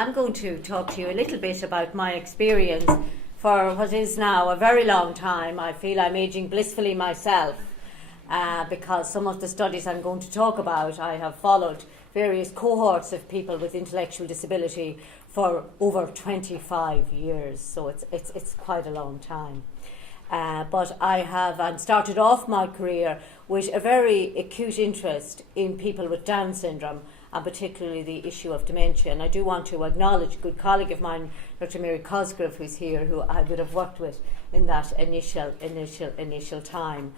I'm going to talk to you a little bit about my experience for what is now a very long time. I feel I'm aging blissfully myself because some of the studies I'm going to talk about, I have followed various cohorts of people with intellectual disability for over 25 years, so it's quite a long time. But I have started off my career with a very acute interest in people with Down syndrome, and particularly the issue of dementia. And I do want to acknowledge a good colleague of mine, Dr. Mary McCarron, who's here, who I would have worked with in that initial time.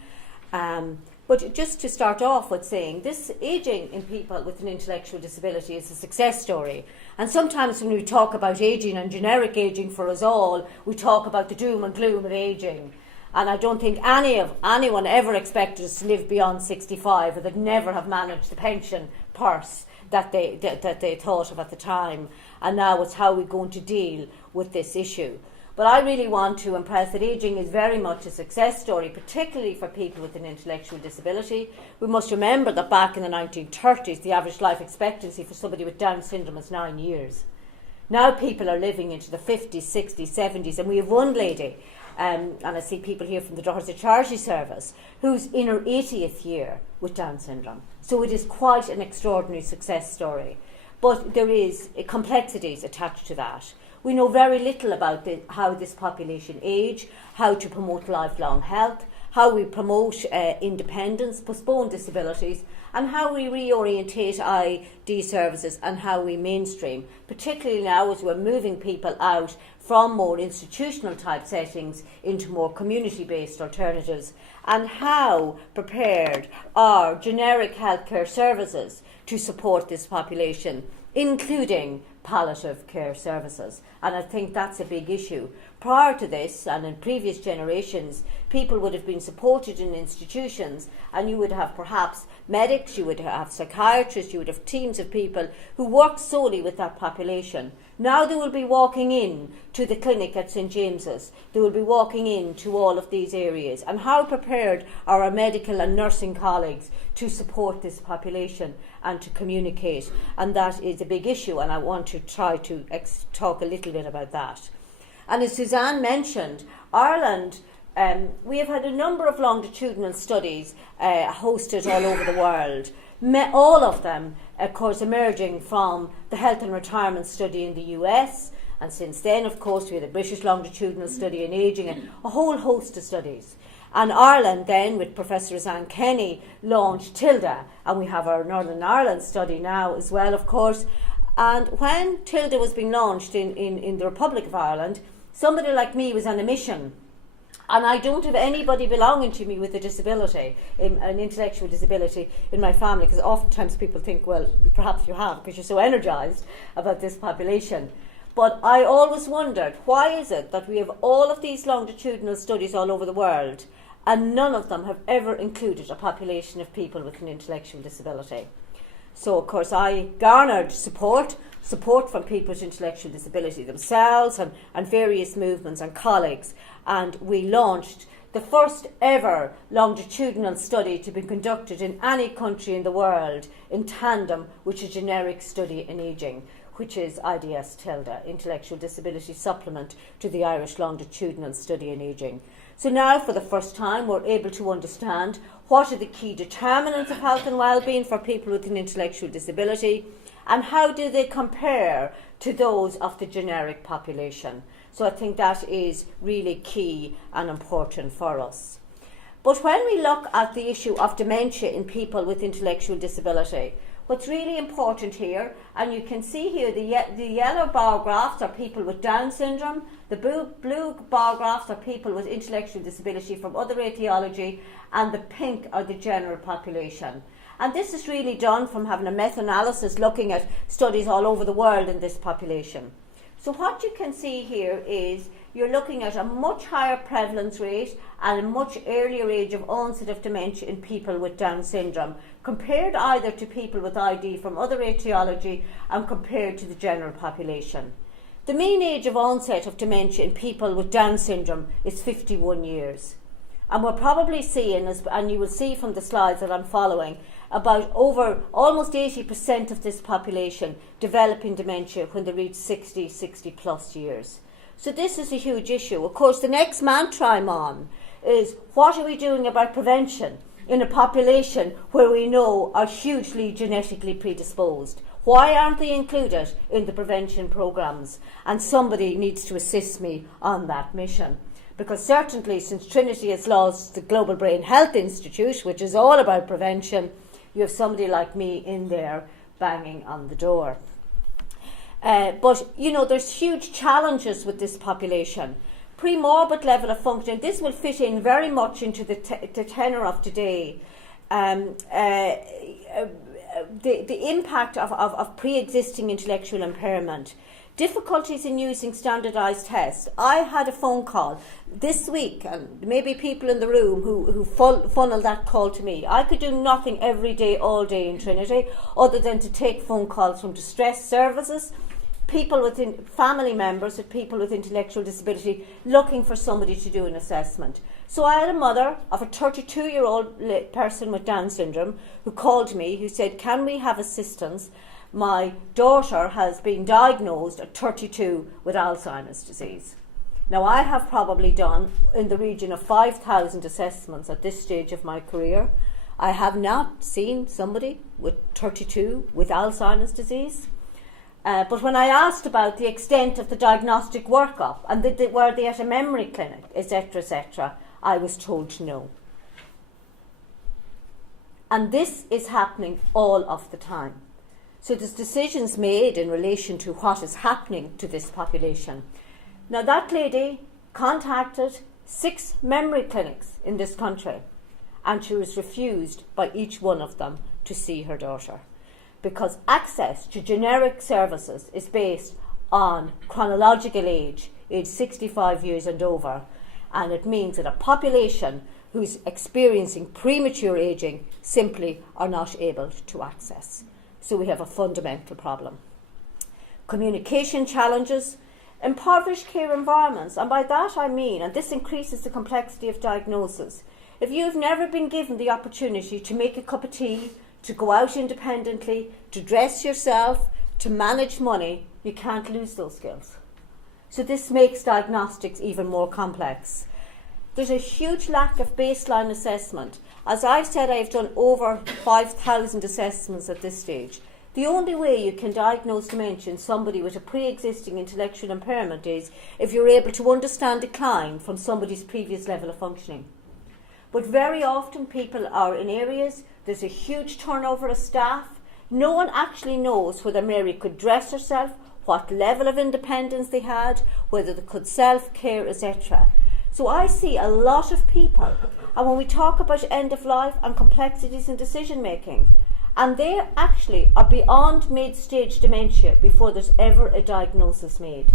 But just to start off with saying, this ageing in people with an intellectual disability is a success story. And sometimes when we talk about ageing and generic ageing for us all, we talk about the doom and gloom of ageing. And I don't think anyone ever expected us to live beyond 65, or they'd never have managed the pension purse that they thought of at the time. And now it's how we're going to deal with this issue. But I really want to impress that ageing is very much a success story, particularly for people with an intellectual disability. We must remember that back in the 1930s, the average life expectancy for somebody with Down syndrome was 9 years. Now people are living into the 50s, 60s, 70s, and we have one lady, and I see people here from the Daughters of Charity Service, who's in her 80th year with Down syndrome. So it is quite an extraordinary success story. But there is complexities attached to that. We know very little about how this population age, how to promote lifelong health, how we promote independence, postpone disabilities, and how we reorientate ID services and how we mainstream, particularly now as we're moving people out from more institutional type settings into more community-based alternatives, and how prepared are generic healthcare services to support this population, including palliative care services. And I think that's a big issue. Prior to this, and in previous generations, people would have been supported in institutions, and you would have perhaps medics, you would have psychiatrists, you would have teams of people who worked solely with that population. Now they will be walking in to the clinic at St James's. They will be walking in to all of these areas. And how prepared are our medical and nursing colleagues to support this population and to communicate? And that is a big issue, and I want to try to talk a little bit about that. And as Suzanne mentioned, Ireland, we have had a number of longitudinal studies hosted all over the world. All of them, of course, emerging from the Health and Retirement Study in the US, and since then, of course, we had the British Longitudinal Study in Ageing, and a whole host of studies. And Ireland then, with Professor Roseanne Kenny, launched TILDA, and we have our Northern Ireland study now as well, of course. And when TILDA was being launched in the Republic of Ireland, somebody like me was on a mission. And I don't have anybody belonging to me with a disability, an intellectual disability in my family, because oftentimes people think, well, perhaps you have, because you're so energised about this population. But I always wondered, why is it that we have all of these longitudinal studies all over the world, and none of them have ever included a population of people with an intellectual disability? So, of course, I garnered support from people with intellectual disability themselves and various movements and colleagues. And we launched the first ever longitudinal study to be conducted in any country in the world in tandem with a generic study in ageing, which is IDS TILDA, Intellectual Disability Supplement to the Irish Longitudinal Study in Ageing. So now, for the first time, we're able to understand what are the key determinants of health and well-being for people with an intellectual disability, and how do they compare to those of the generic population. So I think that is really key and important for us. But when we look at the issue of dementia in people with intellectual disability, what's really important here, and you can see here the yellow bar graphs are people with Down syndrome, the blue bar graphs are people with intellectual disability from other etiology, and the pink are the general population. And this is really done from having a meta-analysis looking at studies all over the world in this population. So what you can see here is you're looking at a much higher prevalence rate and a much earlier age of onset of dementia in people with Down syndrome, compared either to people with ID from other etiology and compared to the general population. The mean age of onset of dementia in people with Down syndrome is 51 years. And we're probably seeing, and you will see from the slides that I'm following, about over almost 80% of this population developing dementia when they reach 60 plus years. So this is a huge issue. Of course, the next mantra I'm on is, what are we doing about prevention in a population where we know are hugely genetically predisposed? Why aren't they included in the prevention programmes? And somebody needs to assist me on that mission. Because certainly since Trinity has lost the Global Brain Health Institute, which is all about prevention, you have somebody like me in there banging on the door. But, you know, there's huge challenges with this population. Pre-morbid level of functioning, this will fit in very much into the tenor of today. The impact of pre-existing intellectual impairment, difficulties in using standardised tests. I had a phone call this week, and maybe people in the room who funneled that call to me. I could do nothing every day, all day in Trinity, other than to take phone calls from distress services, people within family members of people with intellectual disability looking for somebody to do an assessment. So I had a mother of a 32-year-old person with Down syndrome who called me, who said, can we have assistance? My daughter has been diagnosed at 32 with Alzheimer's disease. Now, I have probably done in the region of 5,000 assessments at this stage of my career. I have not seen somebody with 32 with Alzheimer's disease. But when I asked about the extent of the diagnostic workup and were they at a memory clinic, etc., I was told no. And this is happening all of the time. So there's decisions made in relation to what is happening to this population. Now, that lady contacted 6 memory clinics in this country, and she was refused by each one of them to see her daughter, because access to generic services is based on chronological age 65 years and over, and it means that a population who's experiencing premature ageing simply are not able to access. So we have a fundamental problem. Communication challenges, impoverished care environments, and by that I mean, and this increases the complexity of diagnosis, if you've never been given the opportunity to make a cup of tea, to go out independently, to dress yourself, to manage money, you can't lose those skills. So this makes diagnostics even more complex. There's a huge lack of baseline assessment. As I've said, I've done over 5,000 assessments at this stage. The only way you can diagnose dementia in somebody with a pre-existing intellectual impairment is if you're able to understand decline from somebody's previous level of functioning. But very often people are in areas, there's a huge turnover of staff. No one actually knows whether Mary could dress herself, what level of independence they had, whether they could self-care, etc. So I see a lot of people, and when we talk about end of life and complexities in decision making, and they actually are beyond mid-stage dementia before there's ever a diagnosis made.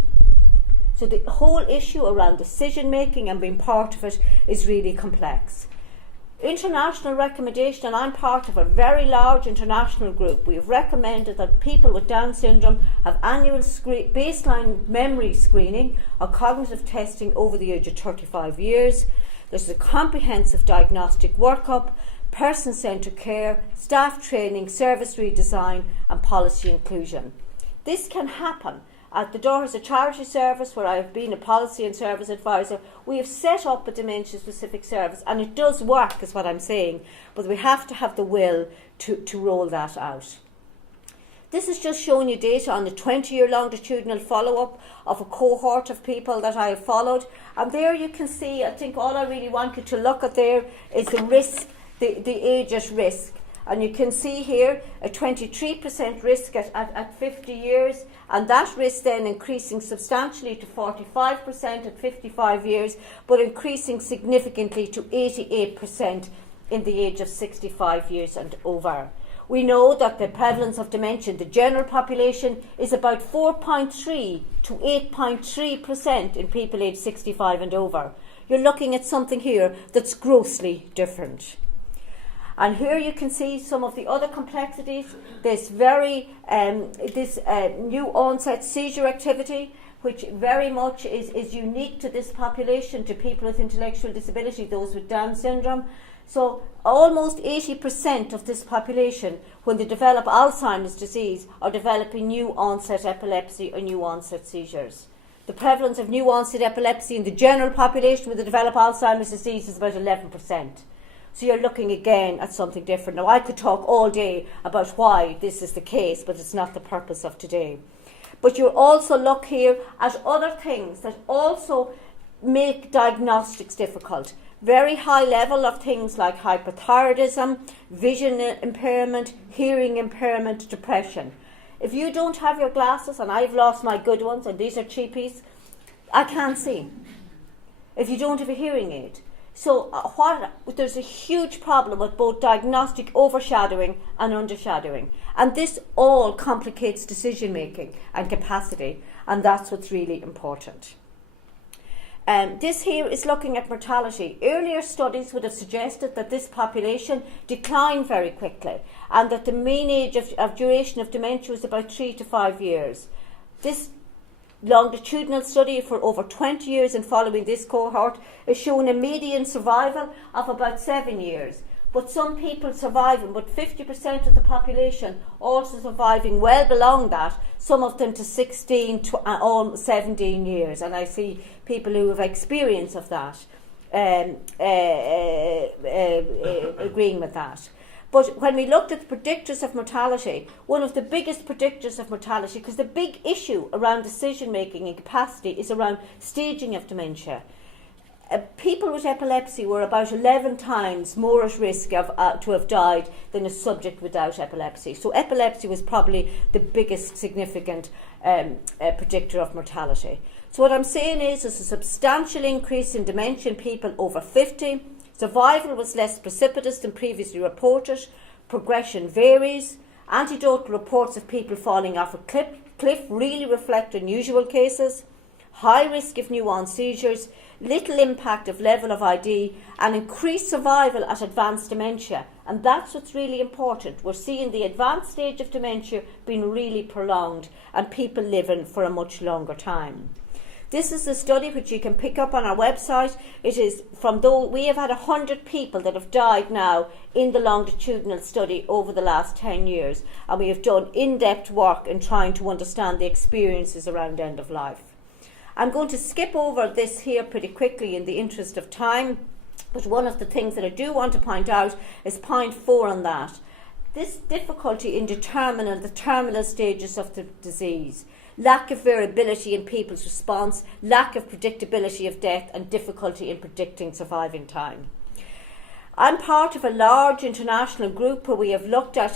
So the whole issue around decision making and being part of it is really complex. International recommendation, and I'm part of a very large international group, we have recommended that people with Down syndrome have annual baseline memory screening or cognitive testing over the age of 35 years. There's a comprehensive diagnostic workup, person-centred care, staff training, service redesign and policy inclusion. This can happen. At the Daughters of Charity service, where I have been a policy and service advisor, we have set up a dementia-specific service, and it does work, is what I'm saying, but we have to have the will to roll that out. This is just showing you data on the 20-year longitudinal follow-up of a cohort of people that I have followed, and there you can see, I think all I really want you to look at there is the risk, the age at risk. And you can see here a 23% risk at 50 years, and that risk then increasing substantially to 45% at 55 years, but increasing significantly to 88% in the age of 65 years and over. We know that the prevalence of dementia in the general population is about 4.3 to 8.3% in people aged 65 and over. You're looking at something here that's grossly different. And here you can see some of the other complexities. This new onset seizure activity, which very much is unique to this population, to people with intellectual disability, those with Down syndrome. So almost 80% of this population, when they develop Alzheimer's disease, are developing new onset epilepsy or new onset seizures. The prevalence of new onset epilepsy in the general population when they develop Alzheimer's disease is about 11%. So you're looking again at something different. Now I could talk all day about why this is the case, but it's not the purpose of today. But you also look here at other things that also make diagnostics difficult. Very high level of things like hypothyroidism, vision impairment, hearing impairment, depression. If you don't have your glasses, and I've lost my good ones, and these are cheapies, I can't see. If you don't have a hearing aid. So there's a huge problem with both diagnostic overshadowing and undershadowing. And this all complicates decision making and capacity, and that's what's really important. This here is looking at mortality. Earlier studies would have suggested that this population declined very quickly and that the mean age of duration of dementia was about 3 to 5 years. This longitudinal study for over 20 years and following this cohort is showing a median survival of about 7 years. But some people surviving, but 50% of the population also surviving well beyond that, some of them to 16 to almost 17 years. And I see people who have experience of that agreeing with that. But when we looked at the predictors of mortality, one of the biggest predictors of mortality, because the big issue around decision making and capacity is around staging of dementia. People with epilepsy were about 11 times more at risk of, to have died than a subject without epilepsy. So epilepsy was probably the biggest significant predictor of mortality. So what I'm saying is there's a substantial increase in dementia in people over 50. Survival was less precipitous than previously reported. Progression varies. Anecdotal reports of people falling off a cliff really reflect unusual cases. High risk of new on seizures, little impact of level of ID, and increased survival at advanced dementia. And that's what's really important. We're seeing the advanced stage of dementia being really prolonged and people living for a much longer time. This is a study which you can pick up on our website. It is from though we have had 100 people that have died now in the longitudinal study over the last 10 years. And we have done in-depth work in trying to understand the experiences around end of life. I'm going to skip over this here pretty quickly in the interest of time, but one of the things that I do want to point out is point 4 on that. This difficulty in determining the terminal stages of the disease, lack of variability in people's response, lack of predictability of death, and difficulty in predicting surviving time. I'm part of a large international group where we have looked at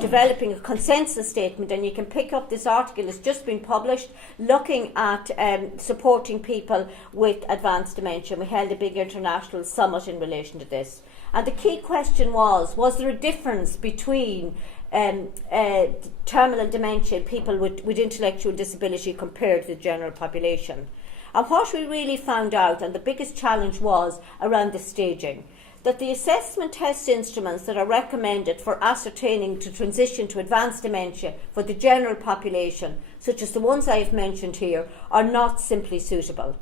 developing a consensus statement, and you can pick up this article, it's just been published, looking at supporting people with advanced dementia. We held a big international summit in relation to this. And the key question was there a difference between terminal dementia in people with intellectual disability compared to the general population? And what we really found out, and the biggest challenge was around the staging, that the assessment test instruments that are recommended for ascertaining to transition to advanced dementia for the general population, such as the ones I have mentioned here, are not simply suitable.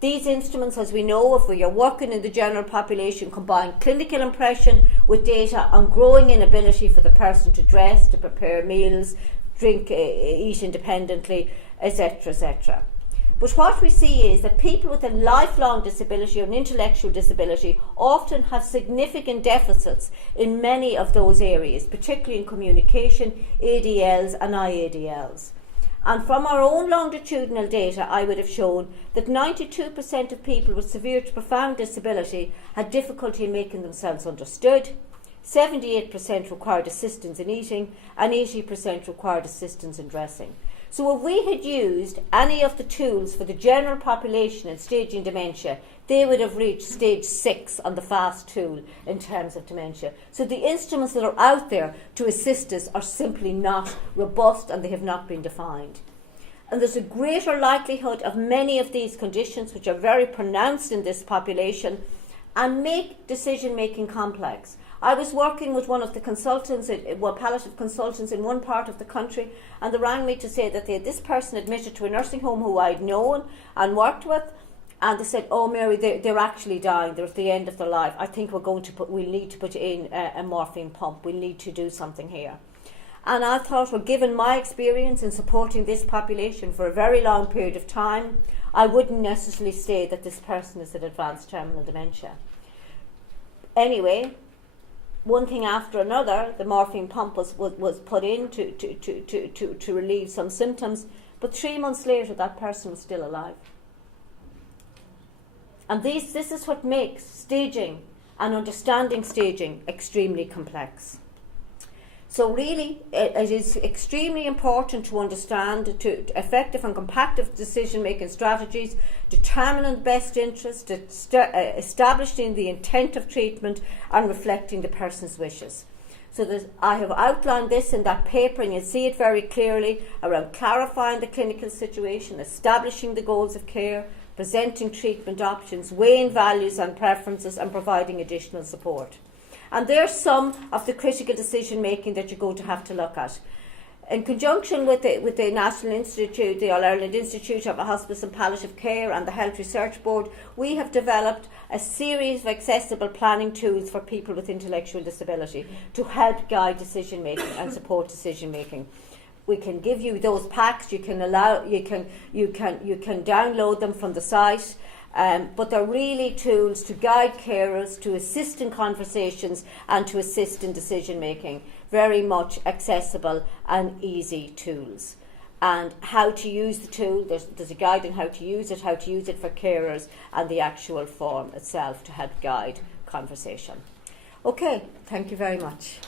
These instruments, as we know, if we are working in the general population, combine clinical impression with data on growing inability for the person to dress, to prepare meals, drink, eat independently, etc., etc. But what we see is that people with a lifelong disability or an intellectual disability often have significant deficits in many of those areas, particularly in communication, ADLs and IADLs. And from our own longitudinal data, I would have shown that 92% of people with severe to profound disability had difficulty in making themselves understood, 78% required assistance in eating, and 80% required assistance in dressing. So if we had used any of the tools for the general population in staging dementia, they would have reached stage 6 on the FAST tool in terms of dementia. So the instruments that are out there to assist us are simply not robust, and they have not been defined. And there's a greater likelihood of many of these conditions, which are very pronounced in this population, and make decision making complex. I was working with one of the consultants, palliative consultants in one part of the country, and they rang me to say that they had this person admitted to a nursing home who I'd known and worked with, and they said, "Oh, Mary, they're actually dying. They're at the end of their life. I think we'll need to put in a morphine pump. We'll need to do something here." And I thought, well, given my experience in supporting this population for a very long period of time, I wouldn't necessarily say that this person is at advanced terminal dementia. Anyway, one thing after another, the morphine pump was put in to relieve some symptoms, but 3 months later that person was still alive. And this is what makes staging and understanding staging extremely complex. So really, it is extremely important to understand effective and compactive decision-making strategies, determining the best interest, establishing the intent of treatment, and reflecting the person's wishes. So I have outlined this in that paper, and you'll see it very clearly around clarifying the clinical situation, establishing the goals of care, presenting treatment options, weighing values and preferences, and providing additional support. And there's some of the critical decision making that you're going to have to look at. In conjunction with the National Institute, the All-Ireland Institute of Hospice and Palliative Care, and the Health Research Board, we have developed a series of accessible planning tools for people with intellectual disability to help guide decision making and support decision making. We can give you those packs. You can download them from the site. But they're really tools to guide carers, to assist in conversations, and to assist in decision making. Very much accessible and easy tools. And how to use the tool, there's a guide on how to use it for carers, and the actual form itself to help guide conversation. Okay, thank you very much.